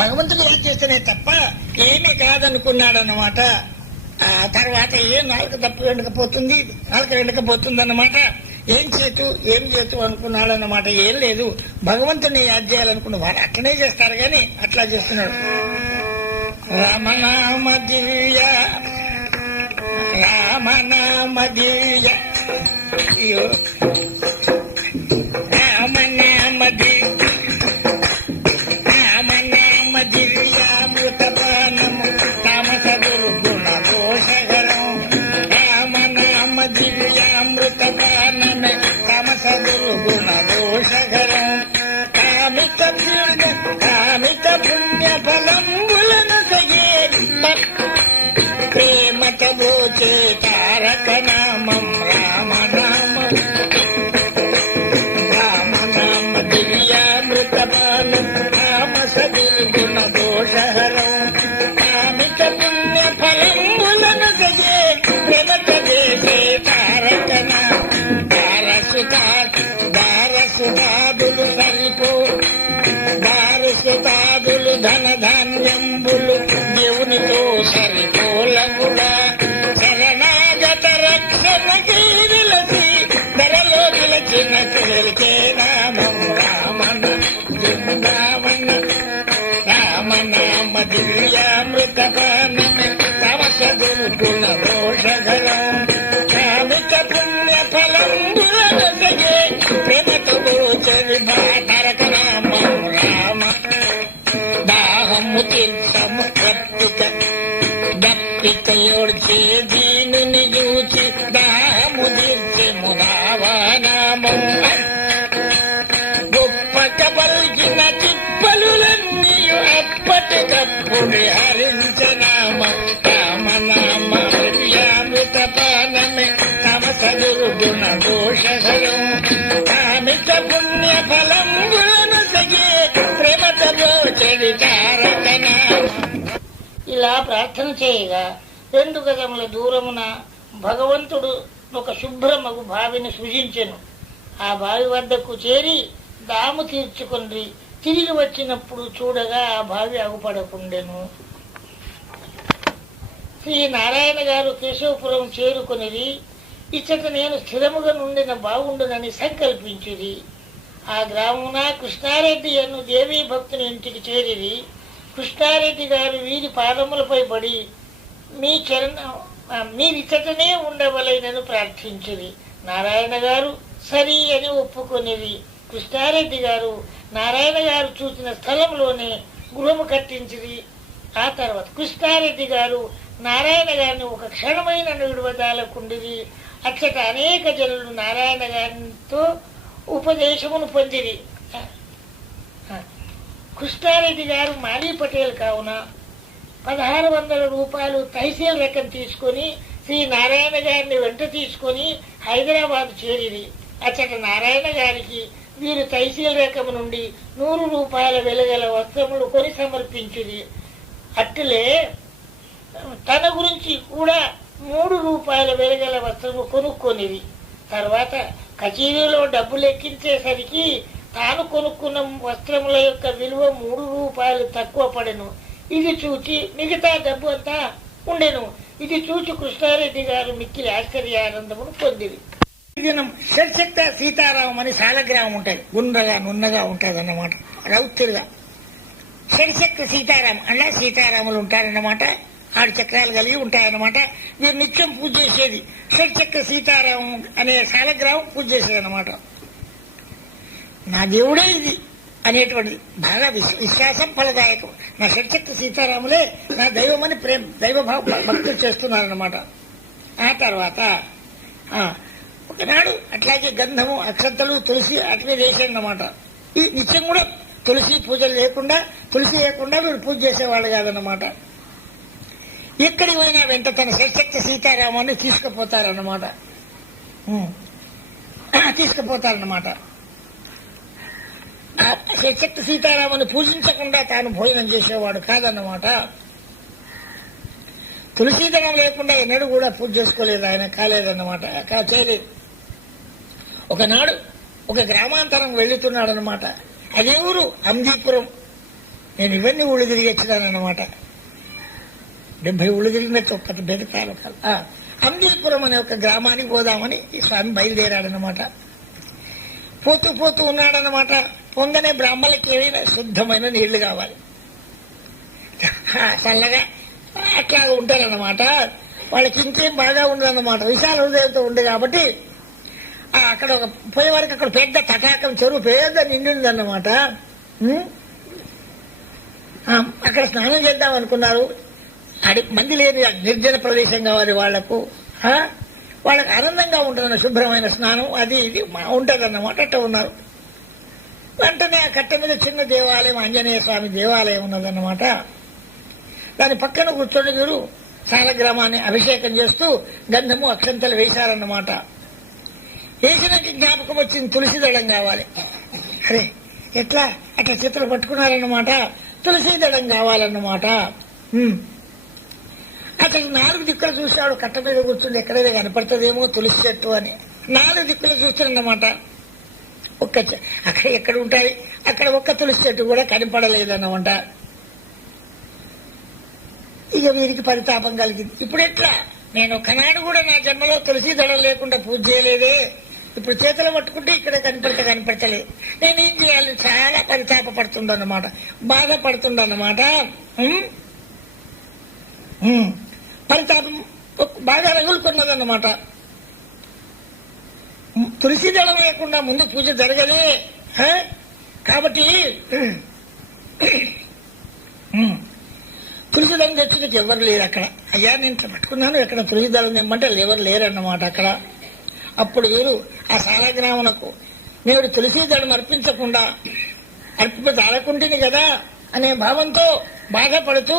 భగవంతుడు ఏం చేస్తేనే తప్ప ఏమీ కాదనుకున్నాడన్నమాట. ఆ తర్వాత నాలుక తప్పు వెండకపోతుంది, నాలుక వెండకపోతుంది అన్నమాట. ఏం చేతు అనుకున్నాడన్నమాట. ఏం లేదు, భగవంతుడిని యాద్ చేయాలనుకున్న వారు అట్లనే చేస్తారు గాని అట్లా చేస్తున్నాడు. రామనామ దివ్య రామనామ దివ్య రామనామ దివ్య రామనామ దివ్యామృతపానము తామస దుర్గుణ దోషగరం. రామనామ దివ్యామృతపానమే తామస దుర్గుణ దోషగరం. కామిక పుణ్య ఫలంబులను ప్రేమత బ్రోచే తారక నామం రామనామం. రామనామ దివ్యామృతపానం తామస దుర్గుణ దోషహరం. కామిక పుణ్య ఫలంబులను ప్రేమత చేసే తారక నామం. దారసుతాదులు సరిపో దారసుతాదులు ధన ధాన్యంబులు దేవునితో సరిపోలగుడా. శరణాగత రక్షణకి విలసి ధరలో విలచిన చిలకే నామం రామన బృందావన. రామనామ దివ్యామృతపానమే తమస దుర్గుణ దోషగరం. కామిక పుణ్య ఫలంబులనసగే ప్రేమతో గోచరి తారక నామం రామ. దాహము తీర్థము దప్పికయోడ్చే దీనుని చూచి దాహము తీర్చెము రావనామం. గొప్పక పలికిన చిప్పలులన్నీ అప్పటికప్పుడు హరించనామం. రామనామ దివ్యామృతపానమే తమస దుర్గుణ దోషహరం. కామిక పుణ్య ఫలంబులను సగే ప్రేమతో చెడి తారక నామం. ఇలా ప్రార్థన చేయగా 2 గజముల దూరమున భగవంతుడు ఒక శుభ్రమగు బావిని సృజించెను. ఆ బావి వద్దకు చేరి దాము తీర్చుకొని తిరిగి వచ్చినప్పుడు చూడగా ఆ బావి అగుపడకుండెను. శ్రీ నారాయణ గారు కేశవపురం చేరుకొనిది. ఇచ్చట నేను స్థిరముగా నుండిన బాగుండునని సంకల్పించిది. ఆ గ్రామమున కృష్ణారెడ్డి అను దేవీ భక్తుని ఇంటికి చేరిది. కృష్ణారెడ్డి గారు వీరి పాదములపై పడి మీరిచ్చటనే ఉండవలైనను ప్రార్థించిరి. నారాయణ గారు సరి అని ఒప్పుకొనిది. కృష్ణారెడ్డి గారు నారాయణ గారు చూసిన స్థలంలోనే గృహము కట్టించిరి. ఆ తర్వాత కృష్ణారెడ్డి గారు నారాయణ గారిని ఒక క్షణమైన విడువదాలకుండిరి. అచ్చట అనేక జనులు నారాయణ గారితో ఉపదేశమును పొందిరి. కృష్ణారెడ్డి గారు మాలీ పటేల్ కావున 1600 రూపాయలు తహసీల్ రకం తీసుకొని శ్రీ నారాయణ గారిని వెంట తీసుకొని హైదరాబాద్ చేరిరి. అచ్చట నారాయణ గారికి వీరు తహసీల్ రకం నుండి 100 రూపాయల వెలుగల వస్త్రములు కొని సమర్పించిరి. అట్లే తన గురించి కూడా 3 రూపాయల వెలుగల వస్త్రము కొనుక్కొనిది. తర్వాత కచేరీలో డబ్బులు ఎక్కించేసరికి తాను కొనుక్కున్న వస్త్రముల యొక్క విలువ 3 రూపాయలు తక్కువ పడెను. ఇది చూచి మిగతా డబ్బు అంతా ఉండెను. ఇది చూచి కృష్ణారెడ్డి గారు మిక్కిలి ఆశ్చర్యానందమును పొందిరి. దినం షట్శక్త సీతారామం అని శాలగ్రామం ఉంటాయి. గుండ్రగా నున్నగా ఉంటుంది అన్నమాట, రౌత్తిగా. షట్శక్త సీతారామం అలా సీతారాములు ఉంటారన్నమాట. 6 చక్రాలు కలిగి ఉంటాయన్నమాట. వీరు నిత్యం పూజ చేసేది షట్చక్ర సీతారామం అనే శాలగ్రామం పూజ చేసేది అన్నమాట. నా దేవుడే ఇది అనేటువంటి బాగా విశ్వాసం ఫలదాయకం. నా షట్చక్ర సీతారాములే నా దైవమని దైవ భక్తులు చేస్తున్నారన్నమాట. ఆ తర్వాత ఒకనాడు అట్లాగే గంధము అక్షంతలు తులసి అట్లే వేసాడన్నమాట. ఈ నిత్యం కూడా తులసి పూజలు లేకుండా వీడు పూజ చేసేవాళ్ళు కాదన్నమాట. ఎక్కడికి పోయినా వెంట తన షట్చక్ర సీతారామాన్ని తీసుకుపోతారన్నమాట. షట్చక్ర సీతారామాన్ని పూజించకుండా తాను భోజనం చేసేవాడు కాదన్నమాట. తులసీదనం లేకుండా ఎన్నడూ కూడా పూజ చేసుకోలేదు ఆయన, కాలేదన్నమాట, చేయలేదు. ఒకనాడు ఒక గ్రామాంతరం వెళ్తున్నాడనమాట. అదే ఊరు అంబీపురం. నేను ఇవన్నీ ఊళ్ళు తిరిగి వచ్చినానమాట. 70 ఊళ్ళు తిరిగినట్టు ఒక్క పెద్ద తాలూకాలు. అంబీపురం అనే ఒక గ్రామానికి పోదామని ఈ స్వామి బయలుదేరాడనమాట. పోతూ పోతూ ఉన్నాడనమాట. పొంగనే బ్రాహ్మణులకి ఏదైనా శుద్ధమైన నీళ్లు కావాలి, చల్లగా అట్లా ఉంటారన్నమాట. వాళ్ళకి ఇంకేం బాగా ఉండదన్నమాట. విశాల హృదయంతో ఉంది కాబట్టి అక్కడ ఒక పోయే వరకు అక్కడ పెద్ద తటాకం చెరువు పెద్ద నిండిందన్నమాట. అక్కడ స్నానం చేద్దాం అనుకున్నారు. మంది లేని నిర్జన ప్రదేశం కావాలి వాళ్లకు. వాళ్ళకి ఆనందంగా ఉంటుందన్న శుభ్రమైన స్నానం అది ఇది ఉంటుందన్నమాట. అట్లా ఉన్నారు. వెంటనే ఆ కట్ట మీద చిన్న దేవాలయం, ఆంజనేయ స్వామి దేవాలయం ఉన్నదన్నమాట. దాని పక్కన కూర్చొని వీరు సాలగ్రామాన్ని అభిషేకం చేస్తూ గంధము అక్షంతలు వేశారన్నమాట. వేసినాక జ్ఞాపకం వచ్చింది తులసి దళం కావాలి. అరే ఎట్లా అట్లా చేతులు పట్టుకున్నారన్నమాట. తులసి దళం కావాలన్నమాట. అతను 4 దిక్కులు చూశాడు. కట్ట మీద కూర్చుండి ఎక్కడైనా కనపడుతుందేమో తులసి చెట్టు అని 4 దిక్కులు చూస్తాడన్నమాట. అక్కడ ఎక్కడ ఉంటుంది, అక్కడ ఒక్క తులసి చెట్టు కూడా కనపడలేదన్నమాట. ఇక వీరికి పరితాపం కలిగింది. ఇప్పుడు ఎట్లా, నేను ఒకనాడు కూడా నా జన్మలో తులసి దళం లేకుండా పూజ చేయలేదే, ఇప్పుడు చేతులు పట్టుకుంటే ఇక్కడ కనపడతలేదు, నేనేం చేయాలి? చాలా పరితాపడుతుందన్నమాట, బాధపడుతుందన్నమాట. పరితాపం బాగా రగులుకున్నదన్నమాట. తులసి దళం లేకుండా ముందు పూజ జరగలే కాబట్టి తులసి దళం తెచ్చుకు ఎవరు లేరు అక్కడ. అయ్యా నేను పట్టుకున్నాను, ఎక్కడ తులసి దళం తెమ్మంటే ఎవరు లేరన్నమాట అక్కడ. అప్పుడు వీరు ఆ సాలగ్రామునకు నేడు తులసి దళం అర్పించకుండా అర్పించకుంటుంది కదా అనే భావంతో బాధపడుతూ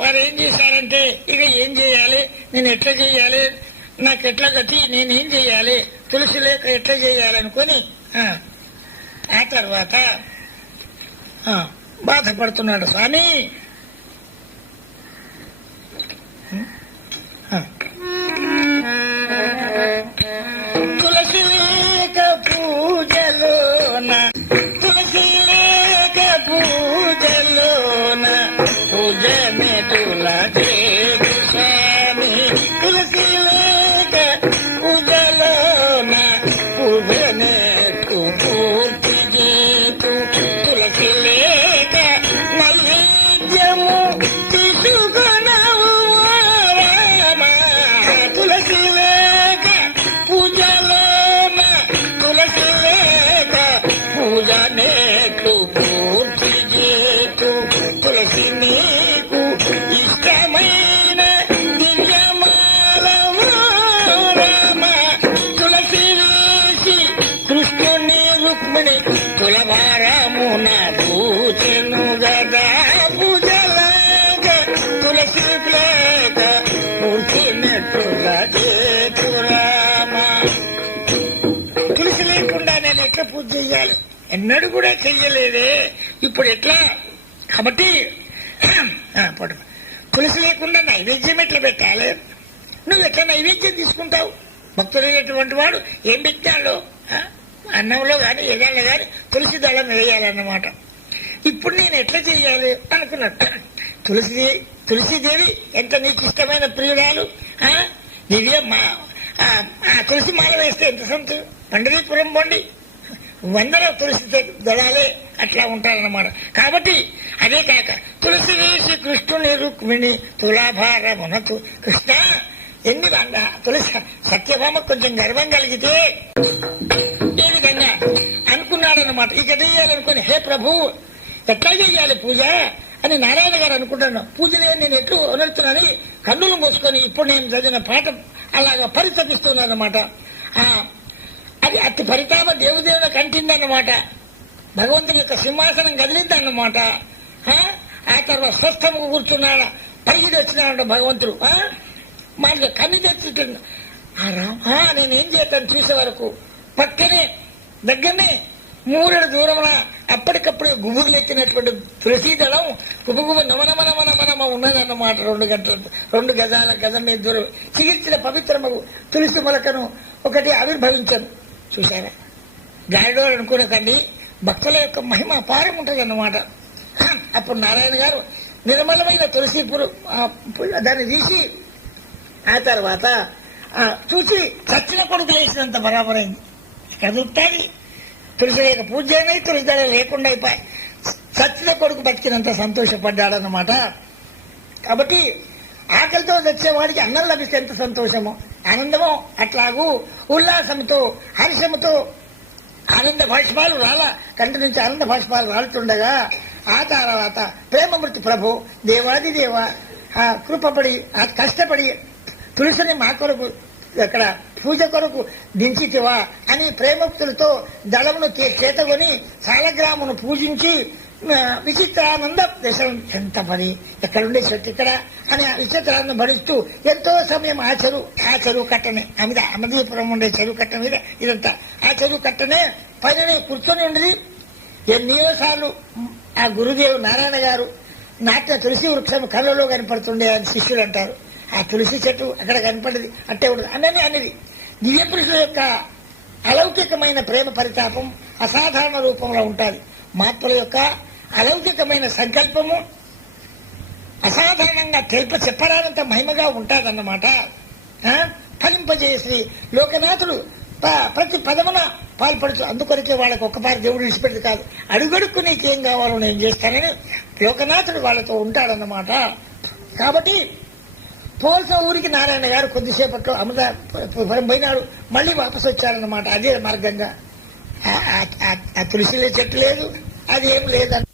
వారు ఏం చేశారంటే, ఇక ఏం చేయాలి, నేను ఎట్లా చేయాలి, నాకు ఎట్లా గతి, నేనేం చేయాలి, తులసి లేక ఎట్లా చేయాలనుకొని ఆ తర్వాత బాధపడుతున్నాడు స్వామి. తులసి లేక పూజలోన, తులసి లేక పూజలోన, పూజనే తులసి స్వామి. తులసి లేక పూజలోన, పూజనే పూర్తి చేతు. తులసి లేక నైవేద్యము తీసుకునవు రామ. తులసి లేక పూజలోన, తులసి లేక పూజనే పూర్తి చేతు. తులసి నీకు ఇష్టమైన దివ్యమాలము రామ. తులసి వేసి కృష్ణుని రుక్మిణి తులవారమున పూజను గదా. పూజలాగ తులసి లేక పూర్తినట్టుల చేతు రామ. తులసి లేకుండా నేను ఎట్లా పూజ చెయ్యాలి? ఎన్నడూ కూడా చెయ్యలేదే, ఇప్పుడు ఎట్లా? కాబట్టి తులసి లేకుండా నైవేద్యం ఎట్లా పెట్టాలి? నువ్వు ఎట్లా నైవేద్యం తీసుకుంటావు? భక్తులైనటువంటి వాడు ఏం పెట్టాలో అన్నంలో కానీ ఏదాల్లో కానీ తులసి దళం వేయాలన్నమాట. ఇప్పుడు నేను ఎట్లా చేయాలి అనుకున్నట్టు, తులసీదేవి ఎంత నీకు ఇష్టమైన ప్రియురాలు. దివ్య తులసి మాల వేస్తే ఎంత సంతోషం. పండరీపురం పోండి, 100 తులసి దళాలే అట్లా ఉంటారన్నమాట. కాబట్టి అదే కాక తులసి వేసి కృష్ణుని రుక్మిణి తులాభారమునతు. కృష్ణ ఎన్ని తులసి సత్యభామ కొంచెం గర్వం కలిగితే ఈ విధంగా అనుకున్నాడన్నమాట. ఇక చేయాలనుకుని, హే ప్రభు ఎట్లా చేయాలి పూజ అని నారాయణ గారు అనుకుంటాను. పూజలే నేను ఎట్లు వనరుతున్నానని కన్నులు మూసుకొని ఇప్పుడు నేను చదివిన పాట అలాగా పరితపిస్తున్నానమాట. అది అతి పరితాప దేవుదేవుల కంటిందన్నమాట. భగవంతుని యొక్క సింహాసనం కదిలిందన్నమాట. ఆ తర్వాత స్వస్థముకు కూర్చున్నాడు, పరిగిడి వచ్చినాడు భగవంతుడు. మనకి కన్ను తెచ్చుంటుంది. నేనేం చేస్తాను చూసే వరకు పక్కనే దగ్గరనే 3 దూరమున అప్పటికప్పుడు గుబురులెత్తినటువంటి తులసీ దళం గుబుగుబు నమనమనమనమనమ ఉన్నదన్నమాట. 2 గజాల గజం మీద దూరం చికిత్సల పవిత్రమగు తులసి మొలకను ఒకటి ఆవిర్భవించను. చూసారా, గాడిలో అనుకునే కానీ భక్తుల యొక్క మహిమ అపారం ఉంటుందన్నమాట. అప్పుడు నారాయణ గారు నిర్మలమైన తులసి దాన్ని తీసి ఆ తర్వాత చూసి చచ్చిన కొడుకు వేసినంత బరాబరైంది. ఇక్కడ దొరుకుతుంది తులసి లేక పూజ అయినాయి, తులసి దళ లేకుండా అయిపోయి చచ్చిన కొడుకు బతికినంత సంతోషపడ్డాడన్నమాట. కాబట్టి ఆకలితో తెచ్చేవాడికి అన్నం లభిస్తే ఎంత సంతోషమో ఆనందమో అట్లాగూ ఉల్లాసంతో హర్షముతో ఆనంద భాష్పాలు కంటి నుంచి ఆనంద భాష్పాలు రాలుతుండగా ఆ తర్వాత ప్రేమమూర్తి ప్రభు దేవాది దేవ కృపపడి కష్టపడి తులసిని మా కొరకు అక్కడ పూజ కొరకు దించితివా అని ప్రేమక్తులతో దళమును చేతకొని సాలగ్రామును పూజించి విచిత్రానంద దశ ఎంత పని ఎక్కడుండే చెట్టు ఇక్కడ అని విచిత్రాన్ని భరిస్తూ ఎంతో సమయం ఆ చెరువు కట్టనే అమదీపురం ఉండే చెరువు కట్ట మీద ఇదంతా ఆ చెరువు కట్టనే పైననే కూర్చొని ఉండేది. ఎన్నో సార్లు ఆ గురుదేవు నారాయణ గారు నాటిన తులసి వృక్షం కళ్ళలో కనపడుతుండే అని శిష్యులు అంటారు. ఆ తులసి చెట్టు అక్కడ కనపడేది అట్టే ఉండదు అనేది దివ్య పురుషుల యొక్క అలౌకికమైన ప్రేమ పరితాపం అసాధారణ రూపంలో ఉంటుంది. మహాత్ముల యొక్క అలౌకికమైన సంకల్పము అసాధారణంగా చెప్పరానంత మహిమగా ఉంటాదన్నమాట. ఫలింపజేసి లోకనాథుడు ప్రతి పదమున పాల్పడుతూ అందుకొరకే వాళ్ళకి ఒక్కపారి దేవుడు విడిచిపెట్టి కాదు, అడుగడుక్కు నీకేం కావాలో నేను చేస్తానని లోకనాథుడు వాళ్ళతో ఉంటాడన్నమాట. కాబట్టి పోల్సిన ఊరికి నారాయణ గారు కొద్దిసేపట్లో అమృతపురం పోయినాడు, మళ్ళీ వాపసు వచ్చారన్నమాట. అదే మార్గంగా ఆ తులసిలే చెట్టు లేదు, అది ఏం లేదన్న